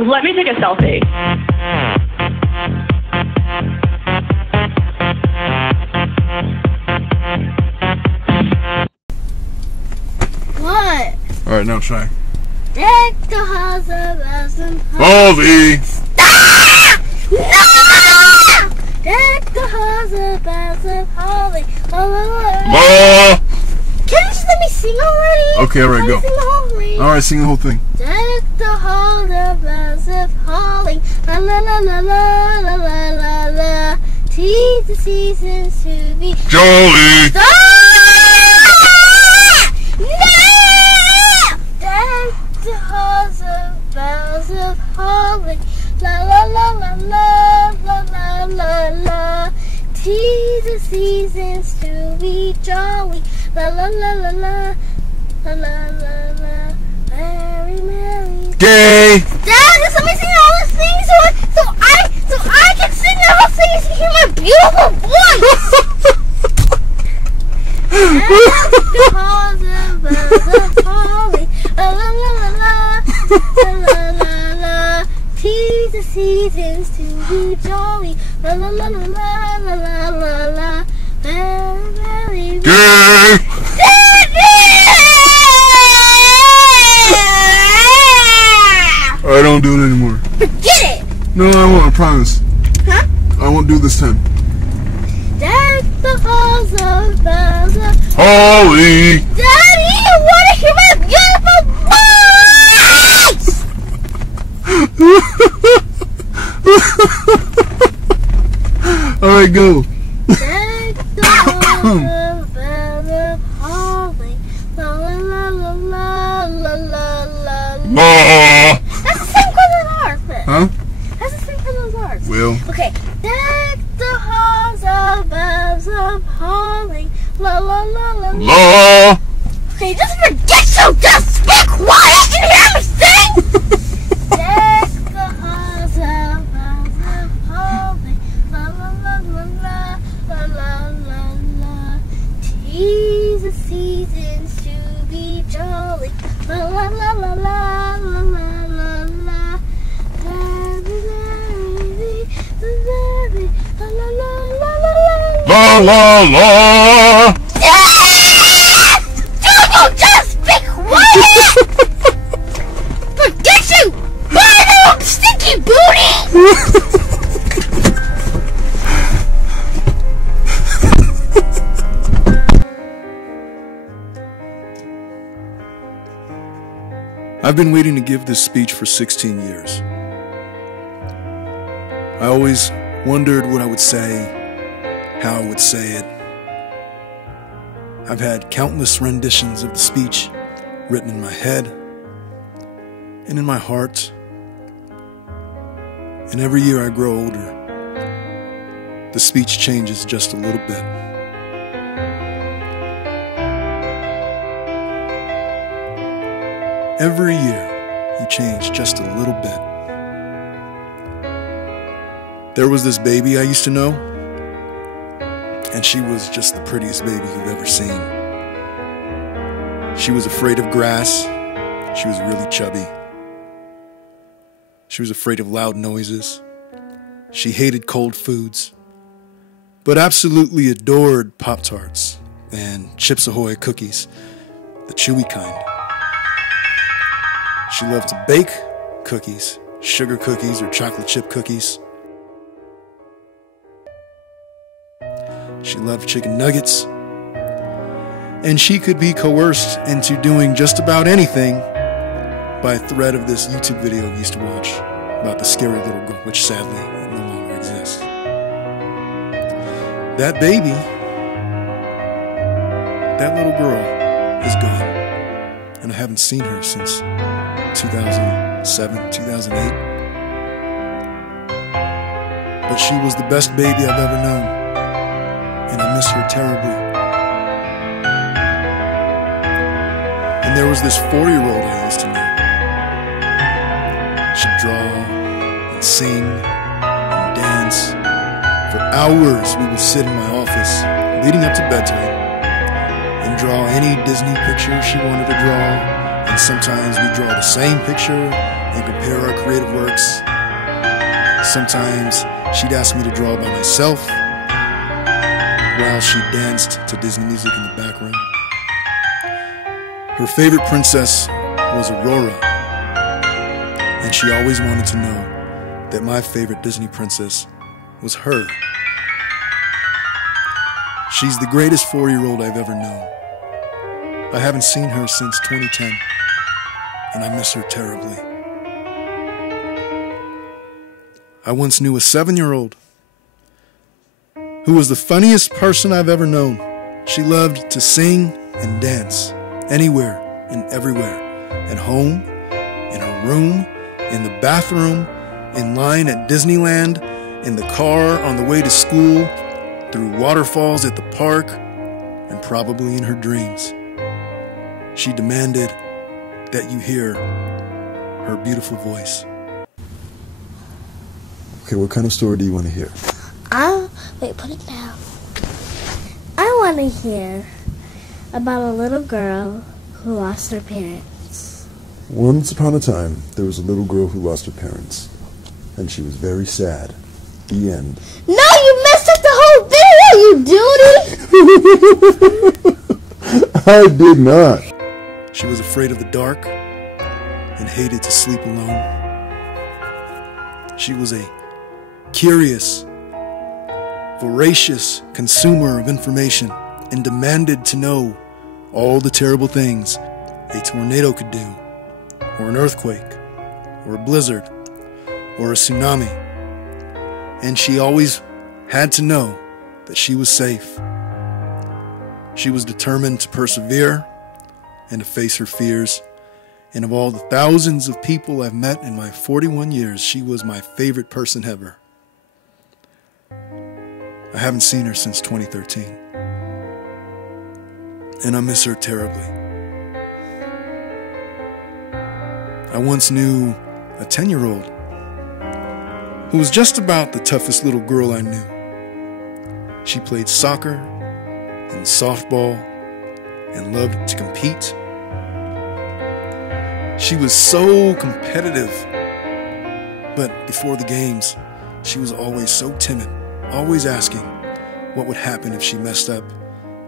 Let me take a selfie. What? Alright, now try. Deck the halls of elves and Holly! Stop! No! Deck the halls of elves and holly. La la la. Can you just let me sing already? Okay, alright, go. Sing the whole thing. Alright, sing the whole thing. Deck the halls of elves of holly. La la la la la la la la la. 'Tis the seasons to be Jolly! Stop! No! Deck the halls of bells of holly. La la la la la la la la la. 'Tis the seasons to be jolly. La la la la la la la la la. Merry, merry. Gay! Dad, just let me sing all the things so I can sing the whole thing so you hear my beautiful voice. The halls of bells of holly. La la la la la la la la la. 'Tis the seasons to be jolly. La la la la la la la la la. Merry, merry. Gay! I don't do it anymore. Forget it! No, I won't, I promise. Huh? I won't do it this time. Deck the halls of bells of Holly! Daddy, I want to hear my beautiful voice! Alright, go. Deck the halls of bells of holly. La la la la la la la la. That's the same for those arts, then. Huh? That's the same for those arts. Will. Okay. Deck the halls of bells of holly. La la la la la. La! Okay, just forget you. Just be quiet and hear me sing. Deck the halls of bells of holly. La la la la la la la la. 'Tis the seasons to be jolly. La la la la la la la la la. Merry, merry, merry, la la la la la la. La la la! Just be quiet! Forget you! Bye, little stinky booty! I've been waiting to give this speech for 16 years. I always wondered what I would say, how I would say it. I've had countless renditions of the speech written in my head and in my heart. And every year I grow older, the speech changes just a little bit. Every year, you change just a little bit. There was this baby I used to know, and she was just the prettiest baby you've ever seen. She was afraid of grass. She was really chubby. She was afraid of loud noises. She hated cold foods, but absolutely adored Pop-Tarts and Chips Ahoy cookies, the chewy kind. She loved to bake cookies, sugar cookies or chocolate chip cookies. She loved chicken nuggets. And she could be coerced into doing just about anything by a thread of this YouTube video I used to watch about the scary little girl, which sadly no longer exists. That baby, that little girl is gone. And I haven't seen her since 2007, 2008. But she was the best baby I've ever known, and I miss her terribly. And there was this 4-year-old I used to know. She'd draw and sing and dance. For hours we would sit in my office leading up to bedtime and draw any Disney picture she wanted to draw. And sometimes we draw the same picture and compare our creative works. Sometimes she'd ask me to draw by myself while she danced to Disney music in the background. Her favorite princess was Aurora, and she always wanted to know that my favorite Disney princess was her. She's the greatest 4-year-old I've ever known. I haven't seen her since 2010, and I miss her terribly. I once knew a 7-year-old who was the funniest person I've ever known. She loved to sing and dance anywhere and everywhere, at home, in her room, in the bathroom, in line at Disneyland, in the car on the way to school, through waterfalls at the park, and probably in her dreams. She demanded that you hear her beautiful voice. Okay, what kind of story do you want to hear? Wait, put it down. I want to hear about a little girl who lost her parents. Once upon a time, there was a little girl who lost her parents, and she was very sad. The end. No, you messed up the whole video, you duty! I did not. She was afraid of the dark and hated to sleep alone. She was a curious, voracious consumer of information and demanded to know all the terrible things a tornado could do, or an earthquake, or a blizzard, or a tsunami. And she always had to know that she was safe. She was determined to persevere and to face her fears. And of all the thousands of people I've met in my 41 years, she was my favorite person ever. I haven't seen her since 2013. And I miss her terribly. I once knew a 10-year-old who was just about the toughest little girl I knew. She played soccer and softball and loved to compete. She was so competitive, but before the games, she was always so timid, always asking what would happen if she messed up,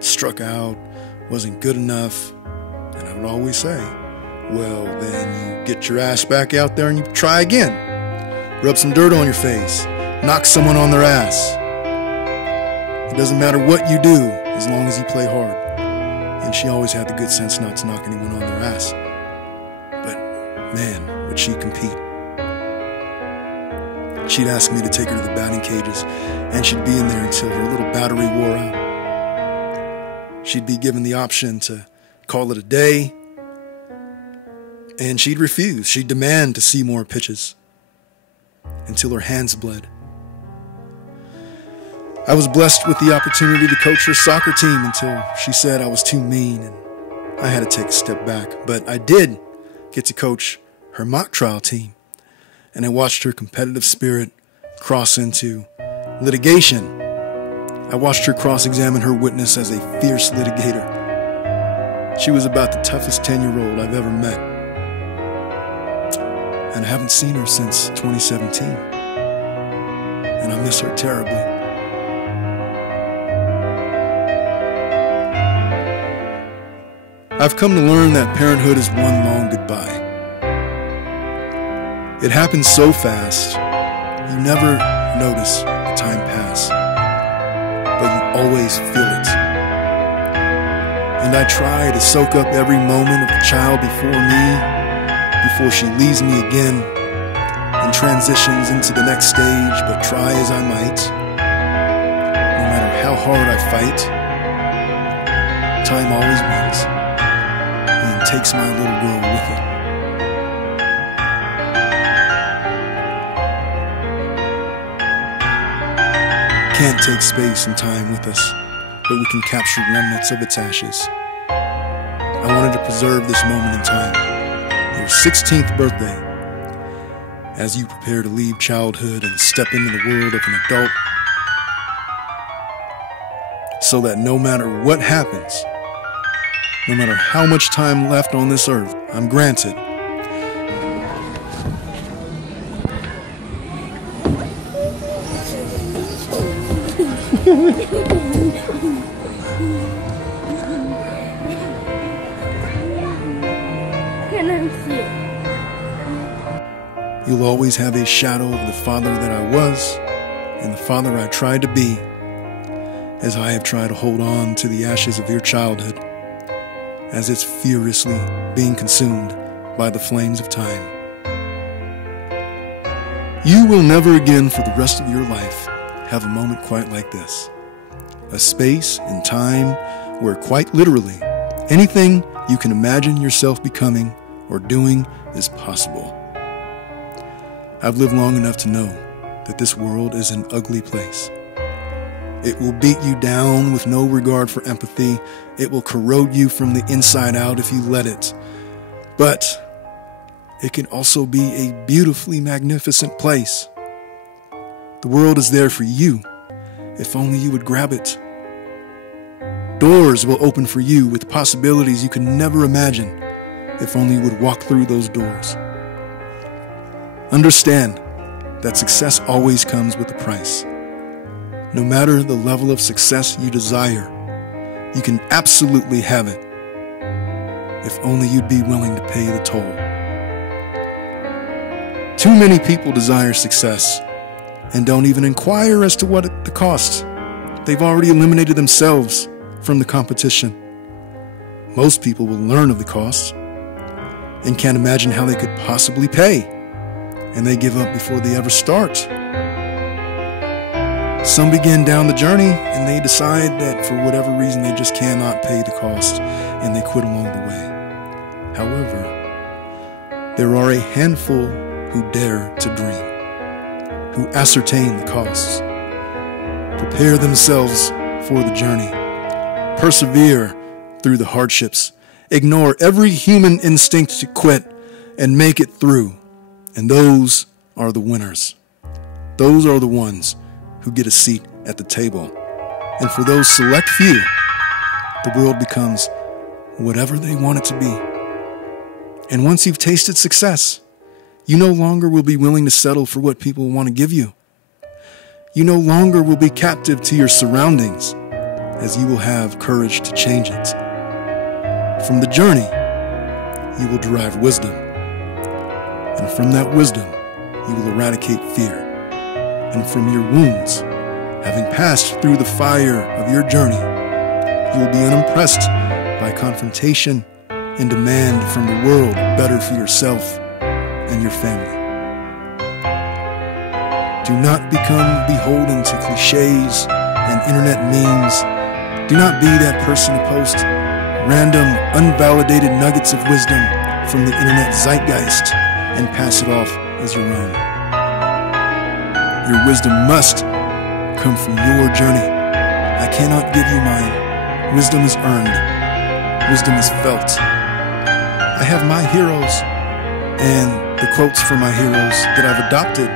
struck out, wasn't good enough. And I would always say, well, then you get your ass back out there and you try again. Rub some dirt on your face, knock someone on their ass. It doesn't matter what you do as long as you play hard. And she always had the good sense not to knock anyone on their ass. But man, would she compete. She'd ask me to take her to the batting cages, and she'd be in there until her little battery wore out. She'd be given the option to call it a day, and she'd refuse. She'd demand to see more pitches until her hands bled. I was blessed with the opportunity to coach her soccer team until she said I was too mean and I had to take a step back. But I did get to coach her mock trial team, and I watched her competitive spirit cross into litigation. I watched her cross-examine her witness as a fierce litigator. She was about the toughest 10-year-old I've ever met. And I haven't seen her since 2017. And I miss her terribly. I've come to learn that parenthood is one long goodbye. It happens so fast, you never notice the time pass, but you always feel it. And I try to soak up every moment of the child before me, before she leaves me again and transitions into the next stage, but try as I might, no matter how hard I fight, time always wins and takes my little girl with it. Can't take space and time with us, but we can capture remnants of its ashes. I wanted to preserve this moment in time, your 16th birthday, as you prepare to leave childhood and step into the world of an adult, so that no matter what happens, no matter how much time left on this earth I'm granted, You'll always have a shadow of the father that I was and the father I tried to be, as I have tried to hold on to the ashes of your childhood as it's furiously being consumed by the flames of time. You will never again for the rest of your life have a moment quite like this. A space and time where quite literally anything you can imagine yourself becoming or doing is possible. I've lived long enough to know that this world is an ugly place. It will beat you down with no regard for empathy. It will corrode you from the inside out if you let it. But it can also be a beautifully magnificent place. The world is there for you, if only you would grab it. Doors will open for you with possibilities you can never imagine, if only you would walk through those doors. Understand that success always comes with a price. No matter the level of success you desire, you can absolutely have it, if only you'd be willing to pay the toll. Too many people desire success and don't even inquire as to what the cost. They've already eliminated themselves from the competition. Most people will learn of the costs and can't imagine how they could possibly pay, and they give up before they ever start. Some begin down the journey and they decide that for whatever reason they just cannot pay the cost and they quit along the way. However, there are a handful who dare to dream, who ascertain the costs, prepare themselves for the journey, persevere through the hardships, ignore every human instinct to quit, and make it through. And those are the winners. Those are the ones who get a seat at the table. And for those select few, the world becomes whatever they want it to be. And once you've tasted success, you no longer will be willing to settle for what people want to give you. You no longer will be captive to your surroundings, as you will have courage to change it. From the journey, you will derive wisdom. And from that wisdom, you will eradicate fear. And from your wounds, having passed through the fire of your journey, you will be unimpressed by confrontation and demand from the world better for yourself and your family. Do not become beholden to cliches and internet memes. Do not be that person to post random, unvalidated nuggets of wisdom from the internet zeitgeist and pass it off as your own. Your wisdom must come from your journey. I cannot give you mine. Wisdom is earned. Wisdom is felt. I have my heroes and the quotes from my heroes that I've adopted.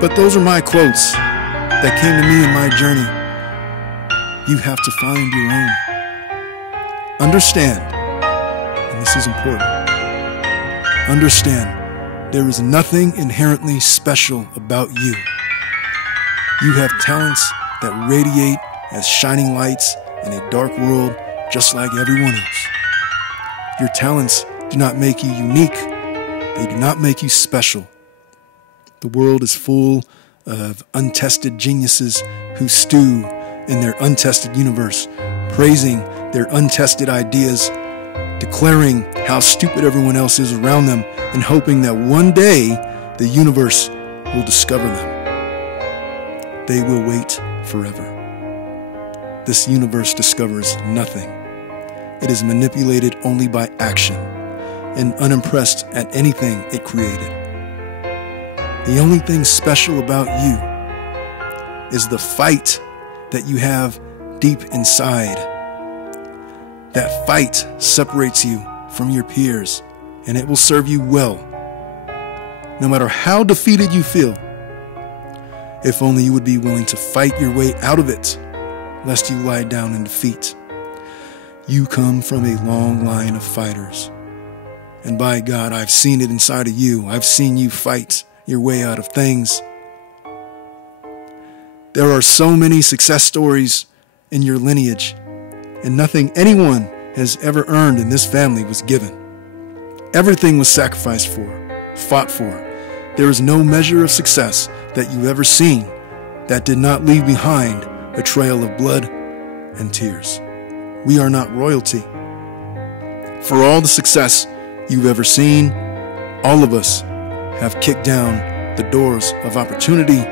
But those are my quotes that came to me in my journey. You have to find your own. Understand, and this is important, understand there is nothing inherently special about you. You have talents that radiate as shining lights in a dark world just like everyone else. Your talents do not make you unique. They do not make you special. The world is full of untested geniuses who stew in their untested universe, praising their untested ideas, declaring how stupid everyone else is around them, and hoping that one day the universe will discover them. They will wait forever. This universe discovers nothing. It is manipulated only by action and unimpressed at anything it created. The only thing special about you is the fight that you have deep inside. That fight separates you from your peers, and it will serve you well. No matter how defeated you feel, if only you would be willing to fight your way out of it, lest you lie down in defeat. You come from a long line of fighters. And by God, I've seen it inside of you. I've seen you fight your way out of things. There are so many success stories in your lineage, and nothing anyone has ever earned in this family was given. Everything was sacrificed for, fought for. There is no measure of success that you've ever seen that did not leave behind a trail of blood and tears. We are not royalty. For all the success you've ever seen, all of us have kicked down the doors of opportunity,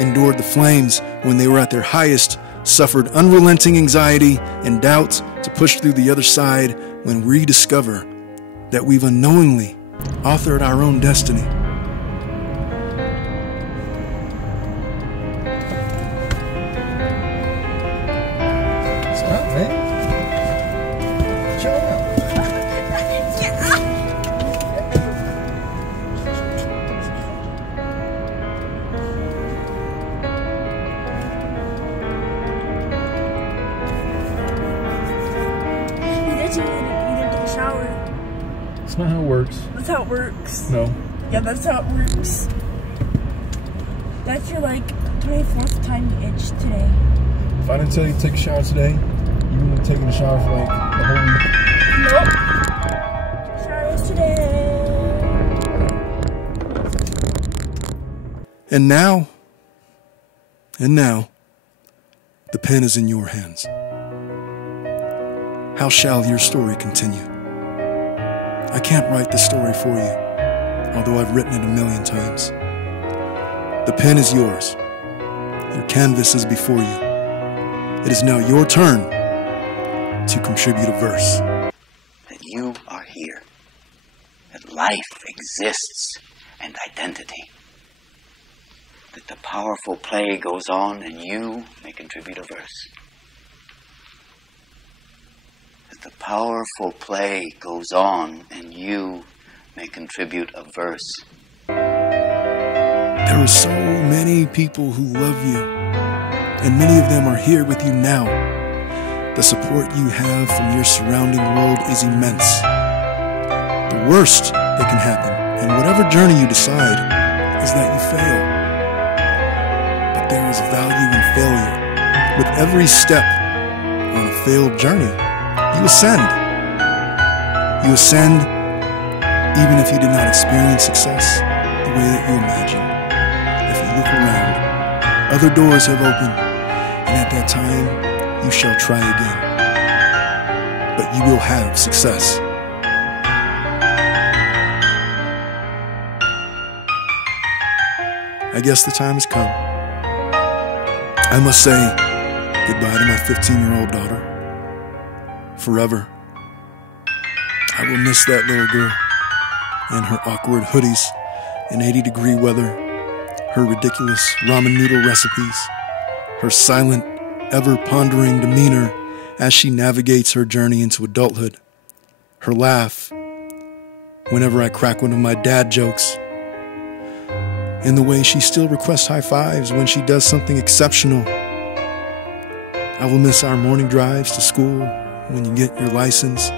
endured the flames when they were at their highest, suffered unrelenting anxiety and doubt to push through the other side when we discover that we've unknowingly authored our own destiny. Stop, man. Chill out. You didn't take a shower. That's not how it works. That's how it works. No. Yeah, that's how it works. That's your like 24th time you itched today. If I didn't tell you to take a shower today, you wouldn't have taken a shower for like the whole week. Nope. Showers today. And now, the pen is in your hands. How shall your story continue? I can't write this story for you, although I've written it a million times. The pen is yours. Your canvas is before you. It is now your turn to contribute a verse. That you are here. That life exists and identity. That the powerful play goes on and you may contribute a verse. That the powerful play goes on and you may contribute a verse. There are so many people who love you, and many of them are here with you now. The support you have from your surrounding world is immense. The worst that can happen, and whatever journey you decide, is that you fail. But there is value in failure. With every step on a failed journey, you ascend. You ascend even if you did not experience success the way that you imagined. If you look around, other doors have opened, and at that time, you shall try again. But you will have success. I guess the time has come. I must say goodbye to my 15-year-old daughter. Forever. I will miss that little girl and her awkward hoodies in 80-degree weather, her ridiculous ramen noodle recipes, her silent, ever-pondering demeanor as she navigates her journey into adulthood, her laugh whenever I crack one of my dad jokes, and the way she still requests high fives when she does something exceptional. I will miss our morning drives to school when you get your license,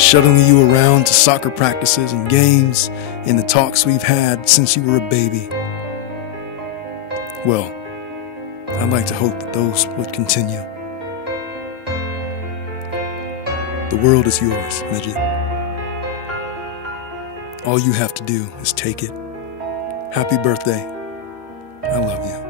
shuttling you around to soccer practices and games, and the talks we've had since you were a baby. Well, I'd like to hope that those would continue. The world is yours, midget. All you have to do is take it. Happy birthday. I love you.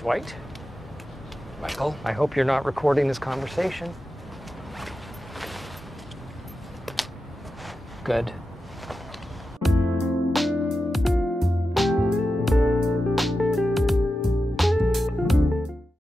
Dwight? Michael? I hope you're not recording this conversation. Good.